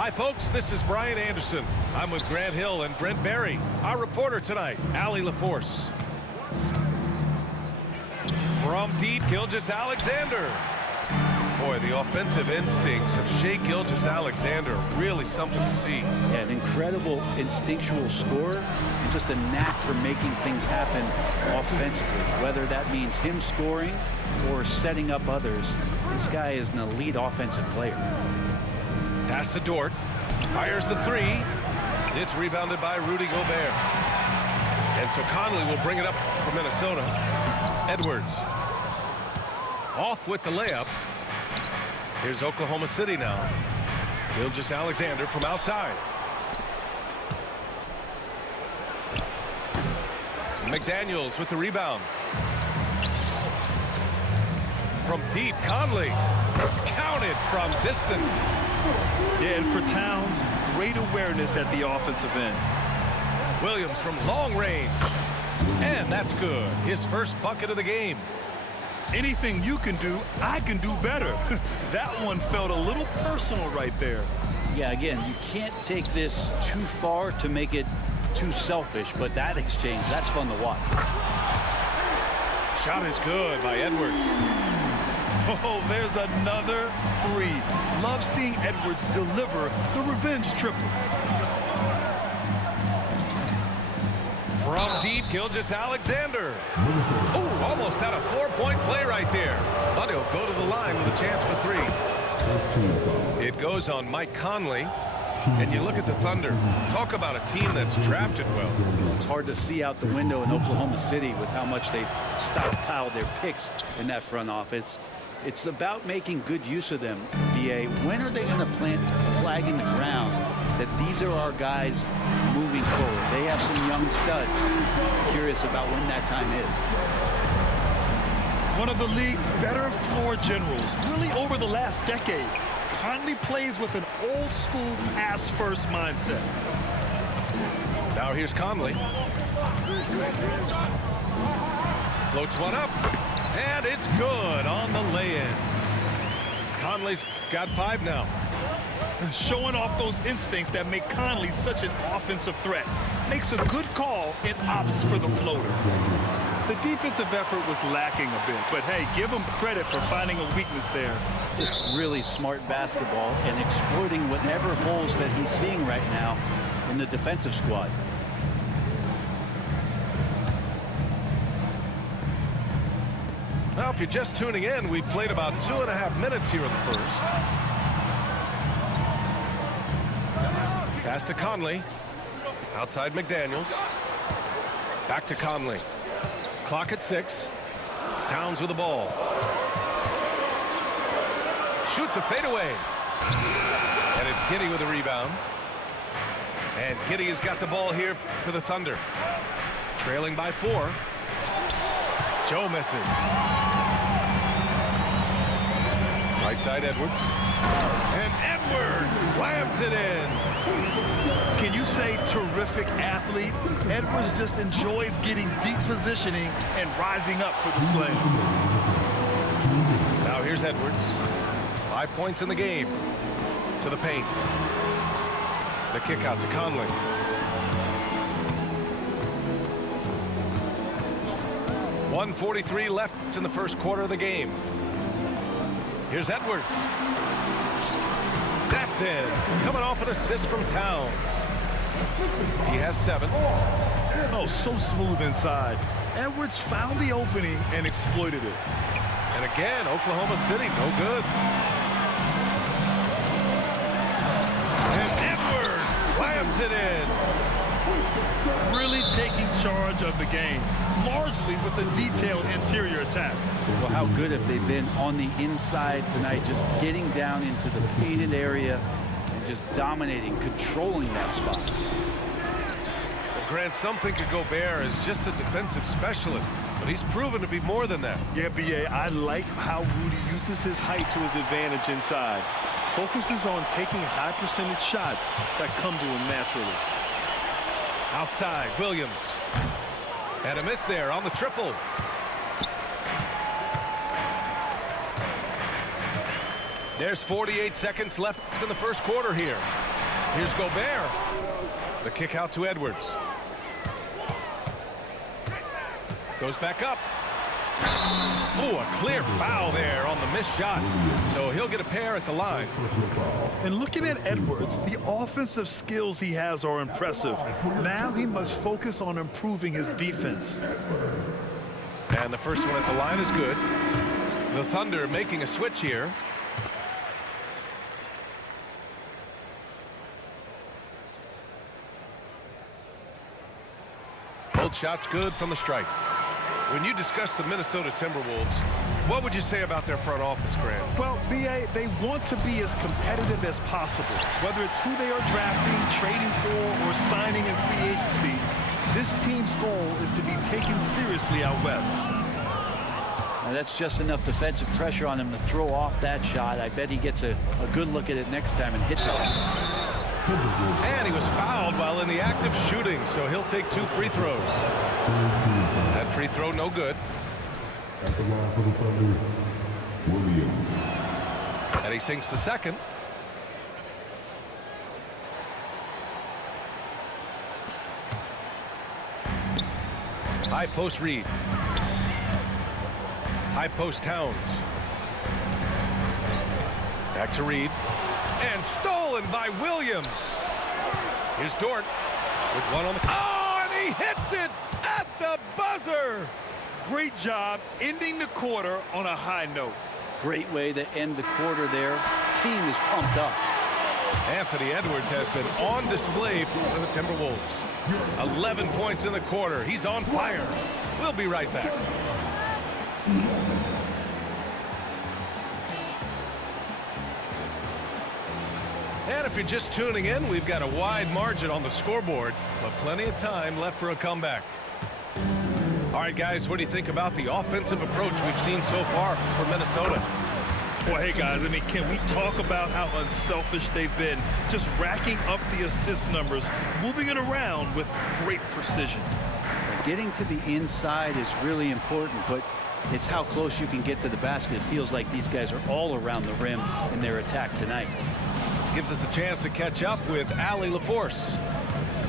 Hi, folks. This is Brian Anderson. I'm with Grant Hill and Brent Barry. Our reporter tonight, Allie LaForce. From deep, Gilgeous-Alexander. Boy, the offensive instincts of Shai Gilgeous-Alexander are really something to see. Yeah, an incredible instinctual scorer and just a knack for making things happen offensively. Whether that means him scoring or setting up others, this guy is an elite offensive player. Pass to Dort. Fires the three. It's rebounded by Rudy Gobert. And so Conley will bring it up for Minnesota. Edwards. Off with the layup. Here's Oklahoma City now. Gilgeous-Alexander from outside. McDaniels with the rebound. From deep, Conley. Counted from distance. Yeah, and for Towns, great awareness at the offensive end. Williams from long range. And that's good. His first bucket of the game. Anything you can do, I can do better. That one felt a little personal right there. Yeah, again, you can't take this too far to make it too selfish, but that exchange, that's fun to watch. Shot is good by Edwards. Oh, there's another three. Love seeing Edwards deliver the revenge triple. From deep, Gilgeous-Alexander. Oh, almost had a four-point play right there. But he'll go to the line with a chance for three. It goes on Mike Conley. And you look at the Thunder. Talk about a team that's drafted well. It's hard to see out the window in Oklahoma City with how much they stockpiled their picks in that front office. It's about making good use of them, BA. When are they going to plant a flag in the ground that these are our guys moving forward? They have some young studs. Curious about when that time is. One of the league's better floor generals, really over the last decade. Conley plays with an old-school pass-first mindset. Now here's Conley. Floats one up. And it's good on the lay-in. Conley's got 5 now. Showing off those instincts that make Conley such an offensive threat. Makes a good call and opts for the floater. The defensive effort was lacking a bit, but hey, give him credit for finding a weakness there. Just really smart basketball and exploiting whatever holes that he's seeing right now in the defensive squad. Well, if you're just tuning in, we played about 2.5 minutes here in the first. Pass to Conley. Outside McDaniels. Back to Conley. Clock at 6. Towns with the ball. Shoots a fadeaway. And it's Giddey with a rebound. And Giddey has got the ball here for the Thunder. Trailing by 4. Joe misses. Right side Edwards. And Edwards slams it in. Can you say terrific athlete? Edwards just enjoys getting deep positioning and rising up for the slam. Now here's Edwards. 5 points in the game. To the paint. The kick out to Conley. .143 left in the first quarter of the game. Here's Edwards. That's in. Coming off an assist from Towns. He has 7. Oh, so smooth inside. Edwards found the opening and exploited it. And again, Oklahoma City, no good. And Edwards slams it in. Really taking charge of the game, largely with a detailed interior attack. Well, how good have they been on the inside tonight, just getting down into the painted area and just dominating, controlling that spot. Well, Grant, some think of Gobert as just a defensive specialist, but he's proven to be more than that. Yeah, BA, I like how Rudy uses his height to his advantage inside. Focuses on taking high percentage shots that come to him naturally. Outside, Williams. And a miss there on the triple. There's 48 seconds left in the first quarter here. Here's Gobert. The kick out to Edwards. Goes back up. Ooh, a clear foul there on the missed shot. So he'll get a pair at the line. And looking at Edwards, the offensive skills he has are impressive. Now he must focus on improving his defense. And the first one at the line is good. The Thunder making a switch here. Both shots good from the stripe. When you discuss the Minnesota Timberwolves, what would you say about their front office, Grant? Well, B.A., they want to be as competitive as possible. Whether it's who they are drafting, trading for, or signing in free agency, this team's goal is to be taken seriously out west. Now that's just enough defensive pressure on him to throw off that shot. I bet he gets a good look at it next time and hits it. And he was fouled while in the act of shooting, so he'll take 2 free throws. That free throw no good. At the line for the Thunder, Williams. And he sinks the second. High post Reed. High post Towns. Back to Reed. And stolen by Williams. Here's Dort with one on the... Oh, and he hits it at the buzzer. Great job ending the quarter on a high note. Great way to end the quarter there. Team is pumped up. Anthony Edwards has been on display for the Timberwolves. 11 points in the quarter. He's on fire. We'll be right back. And if you're just tuning in, we've got a wide margin on the scoreboard, but plenty of time left for a comeback. All right, guys, what do you think about the offensive approach we've seen so far from Minnesota? Well, hey, guys, I mean, can we talk about how unselfish they've been? Just racking up the assist numbers, moving it around with great precision. Getting to the inside is really important, but it's how close you can get to the basket. It feels like these guys are all around the rim in their attack tonight. Gives us a chance to catch up with Allie LaForce.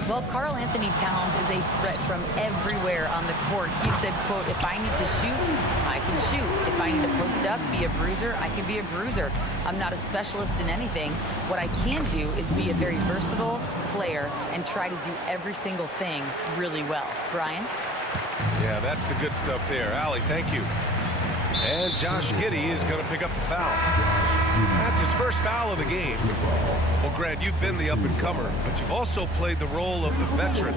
Well, Karl Anthony Towns is a threat from everywhere on the court. He said, quote, if I need to shoot, I can shoot. If I need to post up, be a bruiser, I can be a bruiser. I'm not a specialist in anything. What I can do is be a very versatile player and try to do every single thing really well. Brian? Yeah, that's the good stuff there. Allie, thank you. And Josh Giddey is going to pick up the foul. That's his first foul of the game. Well, Grant, you've been the up-and-comer, but you've also played the role of the veteran.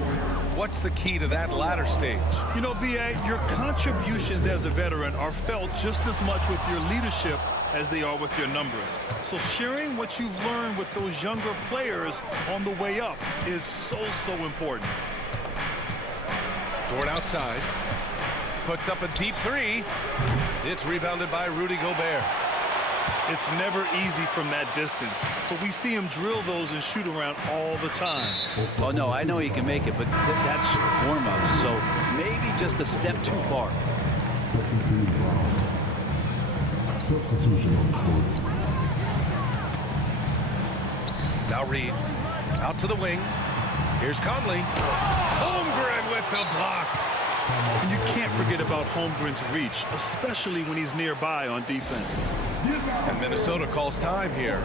What's the key to that latter stage? You know, B.A., your contributions as a veteran are felt just as much with your leadership as they are with your numbers. So sharing what you've learned with those younger players on the way up is so important. Dort outside. Puts up a deep three. It's rebounded by Rudy Gobert. It's never easy from that distance, but we see him drill those and shoot around all the time. Oh, no, I know he can make it, but that's warm-up, so maybe just a step too far. Second team foul. Substitution on the court. Now Reed. Out to the wing. Here's Conley. Holmgren with the block. And you can't forget about Holmgren's reach, especially when he's nearby on defense. And Minnesota calls time here.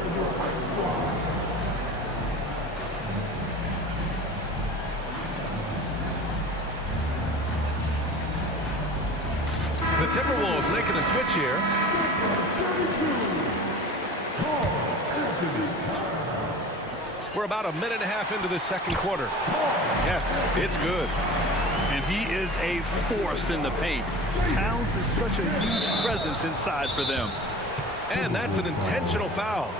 The Timberwolves making a switch here. We're about a minute and a half into the second quarter. Yes, it's good. And he is a force in the paint. Towns is such a huge presence inside for them. And that's an intentional foul.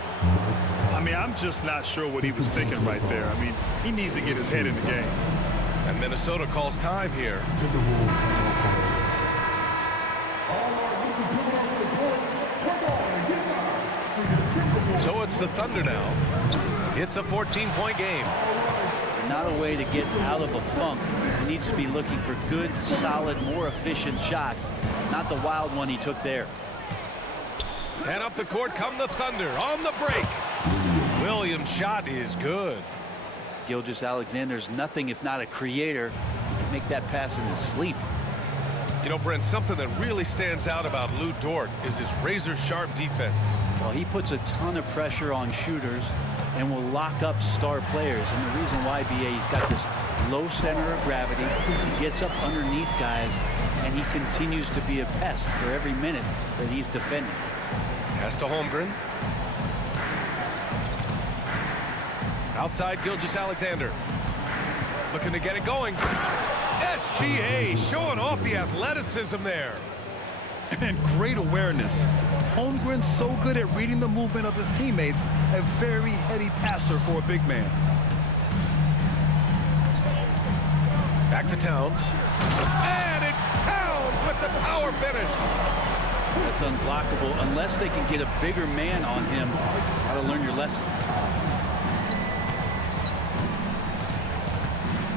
I mean, I'm just not sure what he was thinking right there. I mean, he needs to get his head in the game. And Minnesota calls time here. So it's the Thunder now. It's a 14-point game. Not a way to get out of a funk. He needs to be looking for good, solid, more efficient shots, not the wild one he took there. And up the court come the Thunder on the break. Williams' shot is good. Gilgeous-Alexander's nothing if not a creator. He can make that pass in his sleep. You know, Brent, something that really stands out about Lou Dort is his razor-sharp defense. Well, he puts a ton of pressure on shooters and will lock up star players. And the reason why, BA, he's got this low center of gravity. He gets up underneath guys, and he continues to be a pest for every minute that he's defending. Pass to Holmgren. Outside Gilgeous-Alexander. Looking to get it going. SGA showing off the athleticism there. And great awareness. Holmgren's so good at reading the movement of his teammates. A very heady passer for a big man. Back to Towns. And it's Towns with the power finish. That's unblockable unless they can get a bigger man on him. How to learn your lesson.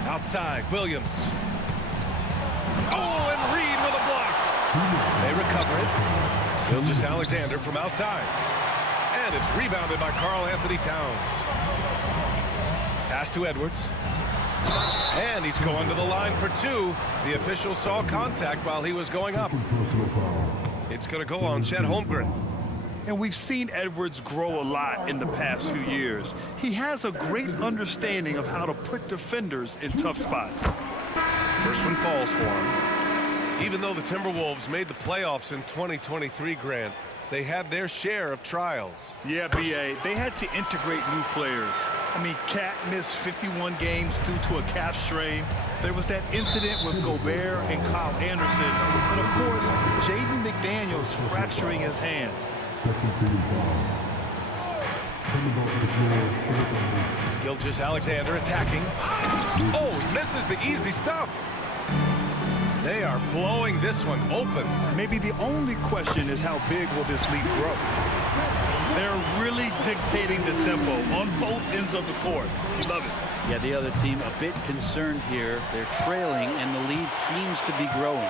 Outside, Williams. Oh, and Reed with a block. They recover it. Gilgeous-Alexander from outside. And it's rebounded by Karl-Anthony Towns. Pass to Edwards. And he's going to the line for two. The official saw contact while he was going up. It's going to go on Chet Holmgren. And we've seen Edwards grow a lot in the past few years. He has a great understanding of how to put defenders in tough spots. First one falls for him. Even though the Timberwolves made the playoffs in 2023, Grant, they had their share of trials. Yeah, BA, they had to integrate new players. I mean, Cat missed 51 games due to a calf strain. There was that incident with Gobert and Kyle Anderson. And of course, Jaden McDaniels fracturing his hand. Second team foul. Coming off the floor. Gilgeous-Alexander attacking. Oh, he misses the easy stuff. They are blowing this one open. Maybe the only question is how big will this lead grow? They're really dictating the tempo on both ends of the court. You love it. Yeah, the other team a bit concerned here. They're trailing, and the lead seems to be growing.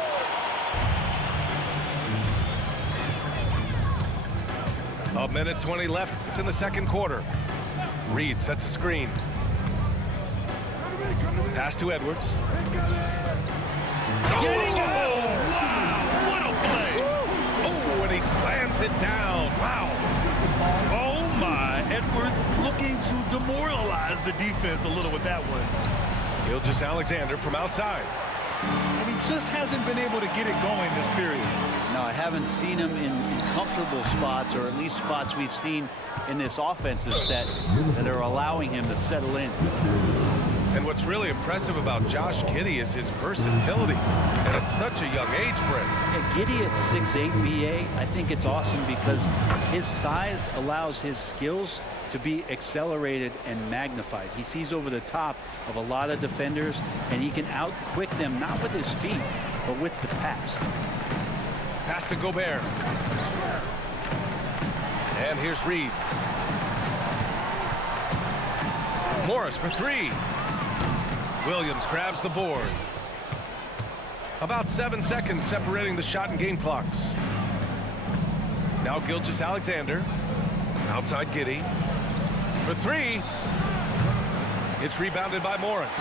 A minute 20 left in the second quarter. Reed sets a screen. Pass to Edwards. Oh, wow, what a play. Oh, and he slams it down. Wow. Oh, my. Edwards looking to demoralize the defense a little with that one. Gilgeous-Alexander from outside. And he just hasn't been able to get it going this period. No, I haven't seen him in comfortable spots, or at least spots we've seen in this offensive set that are allowing him to settle in. And what's really impressive about Josh Giddey is his versatility. And at such a young age, Brent. Yeah, Giddey at 6'8", BA, I think it's awesome because his size allows his skills to be accelerated and magnified. He sees over the top of a lot of defenders, and he can out-quick them, not with his feet, but with the pass. Pass to Gobert. And here's Reed. Morris for three. Williams grabs the board. About 7 seconds separating the shot and game clocks. Now Gilgeous-Alexander. Outside Giddey. For three. It's rebounded by Morris.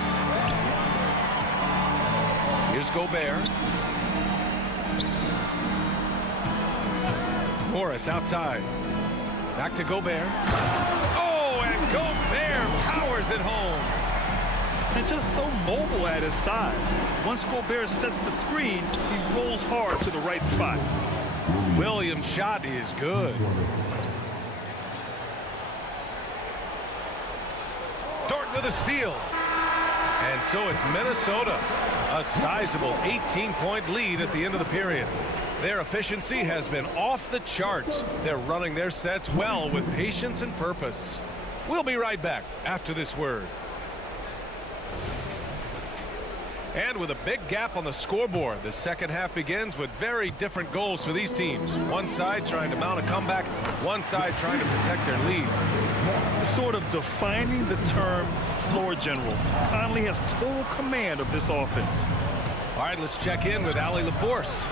Here's Gobert. Morris outside. Back to Gobert. Oh, and Gobert powers it home. And just so mobile at his size. Once Gobert sets the screen, he rolls hard to the right spot. Williams' shot is good. Dort with a steal. And so it's Minnesota. A sizable 18-point lead at the end of the period. Their efficiency has been off the charts. They're running their sets well with patience and purpose. We'll be right back after this word. And with a big gap on the scoreboard, the second half begins with very different goals for these teams. One side trying to mount a comeback, one side trying to protect their lead. Sort of defining the term floor general. Conley has total command of this offense. All right, let's check in with Allie LaForce.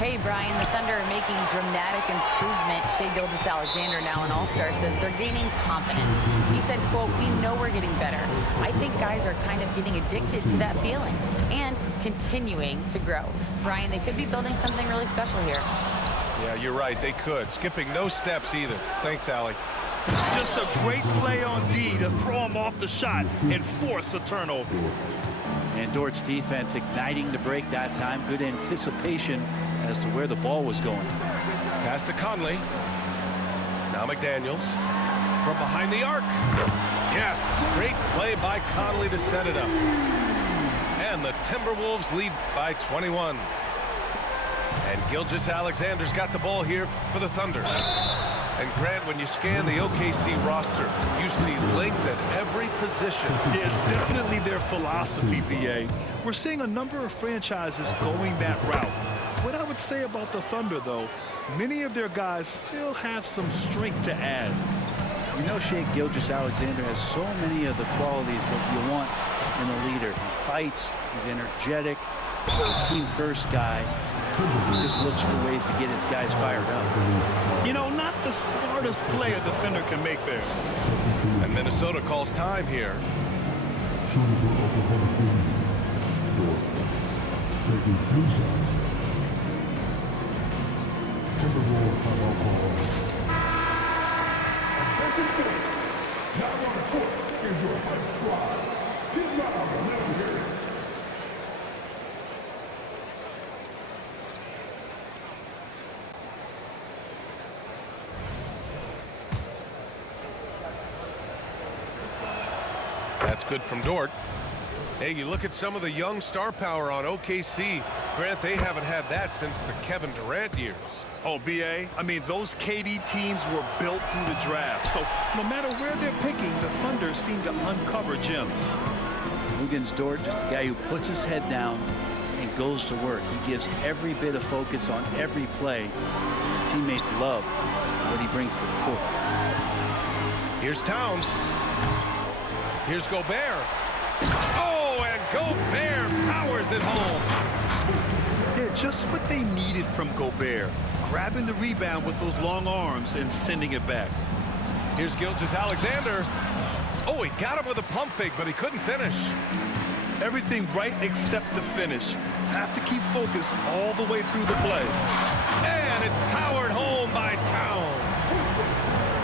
Hey, Brian, the Thunder are making dramatic improvement. Shai Gilgeous-Alexander, now an all-star, says they're gaining confidence. He said, quote, "We know we're getting better. I think guys are kind of getting addicted to that feeling and continuing to grow." Brian, they could be building something really special here. Yeah, you're right. They could. Skipping no steps either. Thanks, Allie. Just a great play on D to throw him off the shot and force a turnover. And Dort's defense igniting the break that time. Good anticipation as to where the ball was going. Pass to Conley. Now McDaniels from behind the arc. Yes, great play by Conley to set it up. And the Timberwolves lead by 21. And Gilgeous-Alexander's got the ball here for the Thunder. And Grant, when you scan the OKC roster, you see length at every position. Yeah, it's definitely their philosophy, BA. We're seeing a number of franchises going that route. What I would say about the Thunder, though, many of their guys still have some strength to add. You know, Shai Gilgeous-Alexander has so many of the qualities that you want in a leader. He fights, he's energetic, he's a team-first guy. He just looks for ways to get his guys fired up. You know, not the smartest play a defender can make there. And Minnesota calls time here. Shooting for Oklahoma City. Dort. Taking 3 shots. Timberwolves timeout call. Second quarter. Now on the court is your fight squad. Get loud and let me hear it. That's good from Dort. Hey, you look at some of the young star power on OKC. Grant, they haven't had that since the Kevin Durant years. Oh, BA, I mean, those KD teams were built through the draft. So no matter where they're picking, the Thunder seem to uncover gems. Luguentz Dort, just a guy who puts his head down and goes to work. He gives every bit of focus on every play. Teammates love what he brings to the court. Here's Towns. Here's Gobert. Oh, and Gobert powers it home. Yeah, just what they needed from Gobert. Grabbing the rebound with those long arms and sending it back. Here's Gilgeous-Alexander. Oh, he got him with a pump fake, but he couldn't finish. Everything right except the finish. Have to keep focus all the way through the play. And it's powered home by Towns.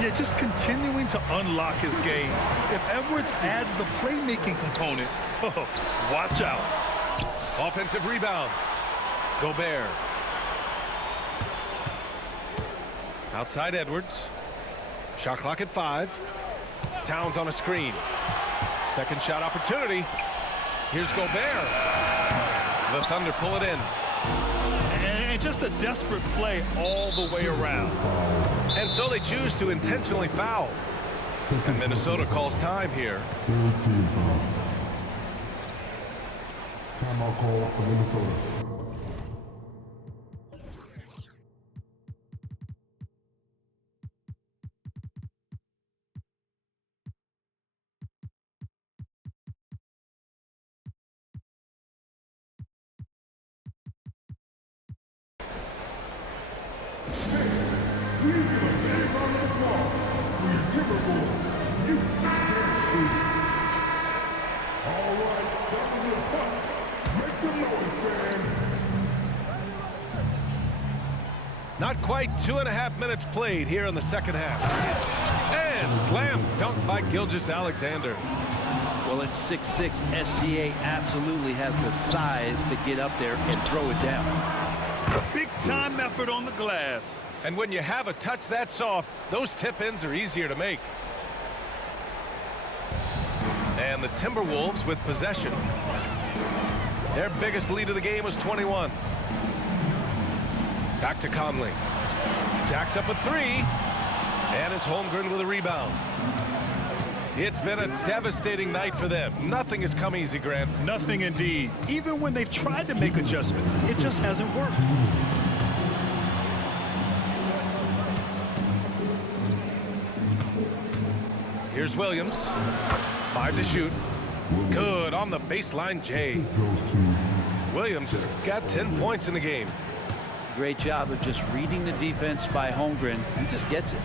Yeah, just continuing to unlock his game. If Edwards adds the playmaking component, oh, watch out. Offensive rebound. Gobert. Outside Edwards. Shot clock at 5. Towns on a screen. Second shot opportunity. Here's Gobert. The Thunder pull it in. And just a desperate play all the way around. And so they choose to intentionally foul. And Minnesota calls time here. Third team foul. Timeout call for Minnesota. Not quite 2.5 minutes played here in the second half. And slam dunk by Gilgeous-Alexander. Well, at 6'6", SGA absolutely has the size to get up there and throw it down. Big time effort on the glass. And when you have a touch that soft, those tip-ins are easier to make. And the Timberwolves with possession. Their biggest lead of the game was 21. Back to Conley. Jacks up a 3. And it's Holmgren with a rebound. It's been a devastating night for them. Nothing has come easy, Grant. Nothing indeed. Even when they've tried to make adjustments, it just hasn't worked. Here's Williams. 5 to shoot. Good on the baseline, Jay. Williams has got 10 points in the game. Great job of just reading the defense by Holmgren. He just gets it.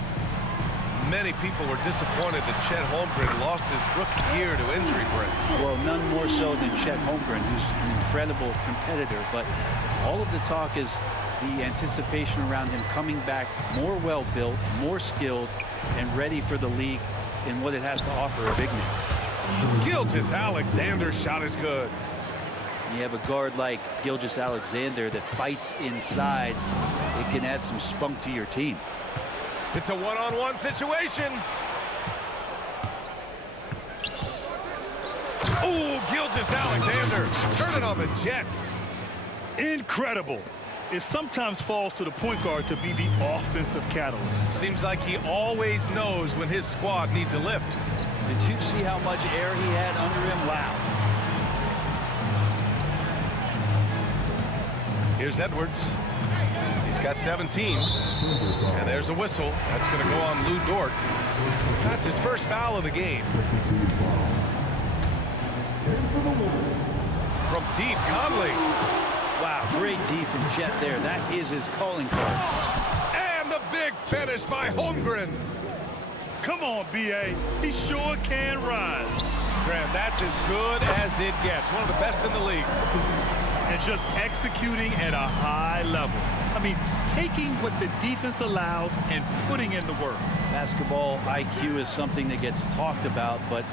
Many people were disappointed that Chet Holmgren lost his rookie year to injury break. Well, none more so than Chet Holmgren, who's an incredible competitor. But all of the talk is the anticipation around him coming back more well-built, more skilled, and ready for the league in what it has to offer a big man. Gilgeous-Alexander's shot is good. You have a guard like Gilgeous-Alexander that fights inside. It can add some spunk to your team. It's a one-on-one situation. Oh, Gilgeous-Alexander turning on the Jets. Incredible. It sometimes falls to the point guard to be the offensive catalyst. Seems like he always knows when his squad needs a lift. Did you see how much air he had under him? Wow. Here's Edwards. He's got 17. And there's a whistle. That's going to go on Lou Dort. That's his first foul of the game. From deep, Conley. Wow, great D from Chet there. That is his calling card. And the big finish by Holmgren. Come on, B.A. He sure can rise. Grant, that's as good as it gets. One of the best in the league. And just executing at a high level. I mean, taking what the defense allows and putting in the work. Basketball IQ is something that gets talked about, but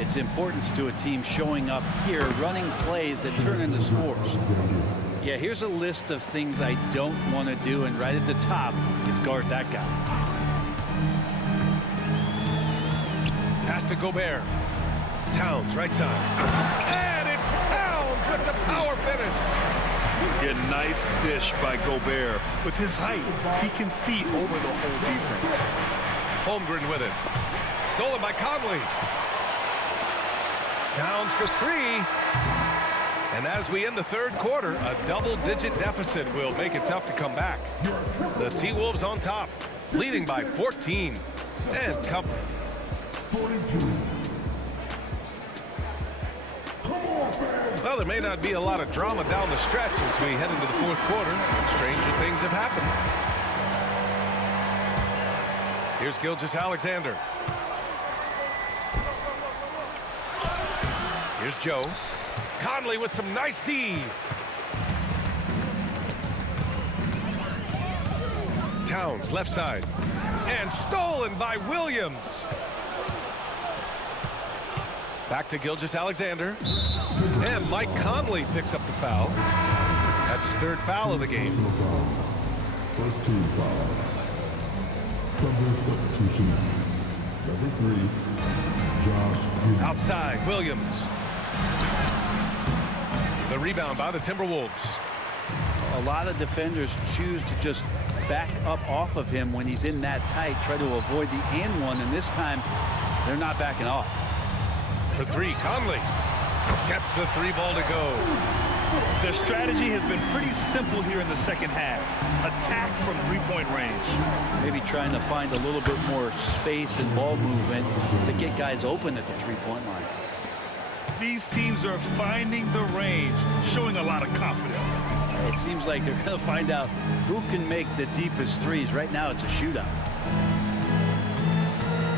its importance to a team showing up here, running plays that turn into scores. Yeah, here's a list of things I don't want to do, and right at the top is guard that guy. Pass to Gobert. Towns, right side. And it's Towns with the power finish. A nice dish by Gobert. With his height, he can see over the whole defense. Holmgren with it. Stolen by Conley. Towns for three. And as we end the third quarter, a double-digit deficit will make it tough to come back. The T-Wolves on top, leading by 14. And cover. 42. Well, there may not be a lot of drama down the stretch as we head into the fourth quarter, but stranger things have happened. Here's Gilgeous-Alexander. Here's Joe. Conley with some nice D. Towns, left side. And stolen by Williams. Back to Gilgeous-Alexander. And Mike Conley picks up the foul. That's his third foul of the game. First team foul. Thunder substitution. Number 3, Josh Giddey. Outside, Williams. The rebound by the Timberwolves. A lot of defenders choose to just back up off of him when he's in that tight, try to avoid the and one, and this time they're not backing off. For three, Conley gets the three ball to go. Their strategy has been pretty simple here in the second half. Attack from three-point range. Maybe trying to find a little bit more space and ball movement to get guys open at the three-point line. These teams are finding the range, showing a lot of confidence. It seems like they're going to find out who can make the deepest threes. Right now, it's a shootout.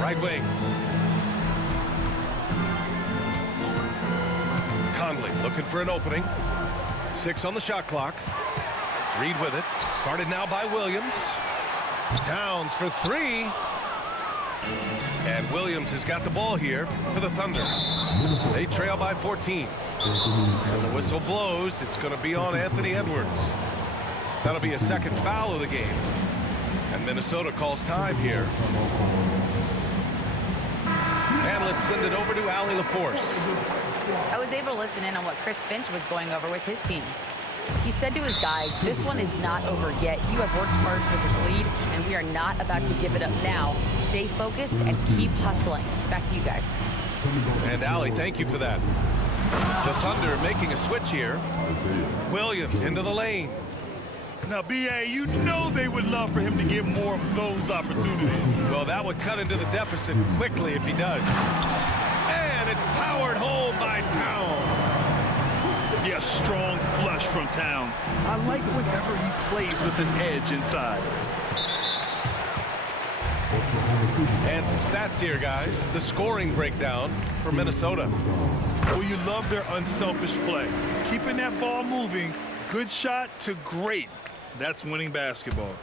Right wing. Conley looking for an opening. 6 on the shot clock. Reed with it. Guarded now by Williams. Towns for three. And Williams has got the ball here for the Thunder. They trail by 14. And the whistle blows. It's going to be on Anthony Edwards. That'll be a second foul of the game. And Minnesota calls time here. And let's send it over to Allie LaForce. I was able to listen in on what Chris Finch was going over with his team. He said to his guys, this one is not over yet. You have worked hard for this lead, and we are not about to give it up now. Stay focused and keep hustling. Back to you guys. And Allie, thank you for that. The Thunder making a switch here. Williams into the lane. Now, B.A., you know they would love for him to get more of those opportunities. Well, that would cut into the deficit quickly if he does. And it's powered home by Towns. Yeah, strong flush from Towns. I like whenever he plays with an edge inside. And some stats here, guys. The scoring breakdown for Minnesota. Well, you love their unselfish play. Keeping that ball moving, good shot to great. That's winning basketball.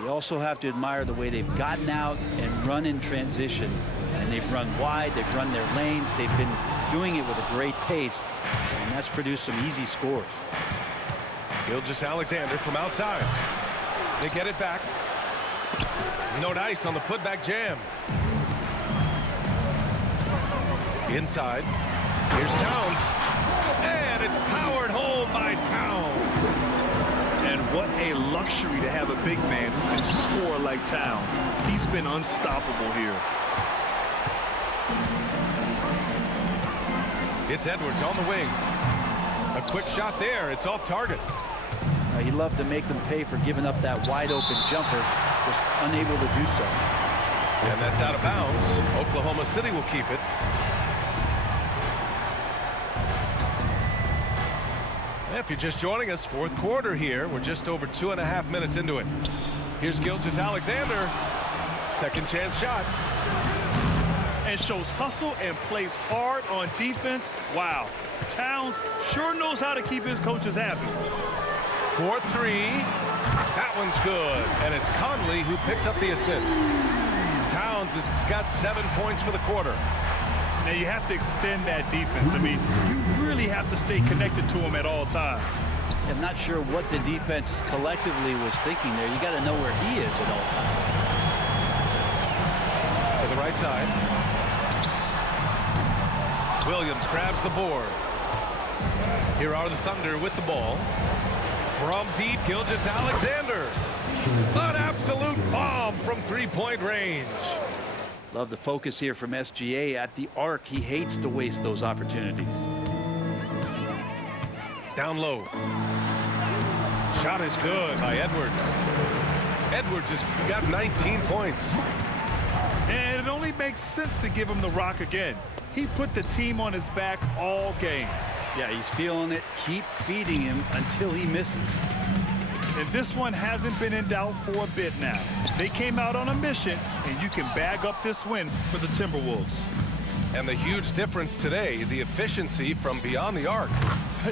You also have to admire the way they've gotten out and run in transition. And they've run wide, they've run their lanes, they've been doing it with a great pace, and that's produced some easy scores. Gilgeous-Alexander from outside. They get it back. No dice on the putback jam. Inside. Here's Towns. And it's powered home by Towns. And what a luxury to have a big man who can score like Towns. He's been unstoppable here. It's Edwards on the wing. A quick shot there. It's off target. He'd love to make them pay for giving up that wide open jumper, just unable to do so. And that's out of bounds. Oklahoma City will keep it. If you're just joining us, fourth quarter here. We're just over 2.5 minutes into it. Here's Gilgeous-Alexander. Second chance shot. And shows hustle and plays hard on defense. Wow. Towns sure knows how to keep his coaches happy. 4-3. That one's good. And it's Conley who picks up the assist. Towns has got 7 points for the quarter. Now you have to extend that defense. I mean, you really have to stay connected to him at all times. I'm not sure what the defense collectively was thinking there. You got to know where he is at all times. To the right side. Williams grabs the board. Here are the Thunder with the ball. From deep, Gilgeous-Alexander. An absolute bomb from three-point range. Love the focus here from SGA at the arc. He hates to waste those opportunities. Down low. Shot is good by Edwards. Edwards has got 19 points. And it only makes sense to give him the rock again. He put the team on his back all game. Yeah, he's feeling it. Keep feeding him until he misses. And this one hasn't been in doubt for a bit now. They came out on a mission, and you can bag up this win for the Timberwolves. And the huge difference today, the efficiency from beyond the arc.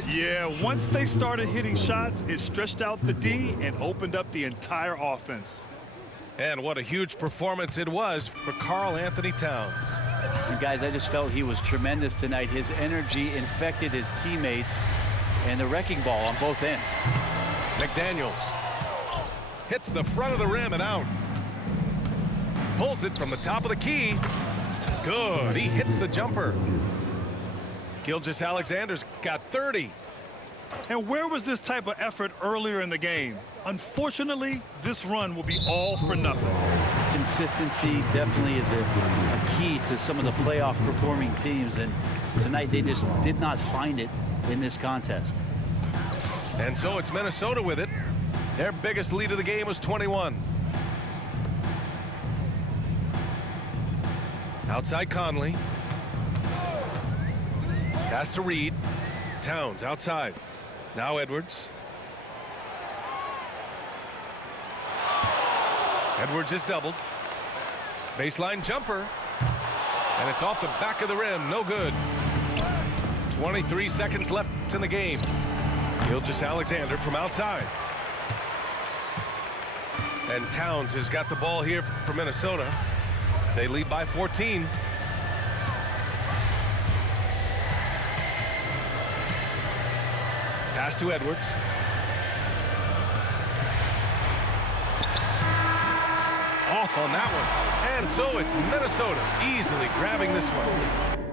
Yeah, once they started hitting shots, it stretched out the D and opened up the entire offense. And what a huge performance it was for Karl-Anthony Towns. And guys, I just felt he was tremendous tonight. His energy infected his teammates, and the wrecking ball on both ends. McDaniels hits the front of the rim and out. Pulls it from the top of the key. Good. He hits the jumper. Gilgeous-Alexander's got 30. And where was this type of effort earlier in the game? Unfortunately, this run will be all for nothing. Consistency definitely is a key to some of the playoff performing teams, and tonight they just did not find it in this contest. And so it's Minnesota with it. Their biggest lead of the game was 21. Outside Conley. Pass to Reed. Towns outside. Now Edwards. Edwards is doubled. Baseline jumper. And it's off the back of the rim. No good. 23 seconds left in the game. Gilgeous-Alexander from outside. And Towns has got the ball here for Minnesota. They lead by 14. Pass to Edwards. Off on that one. And so it's Minnesota easily grabbing this one.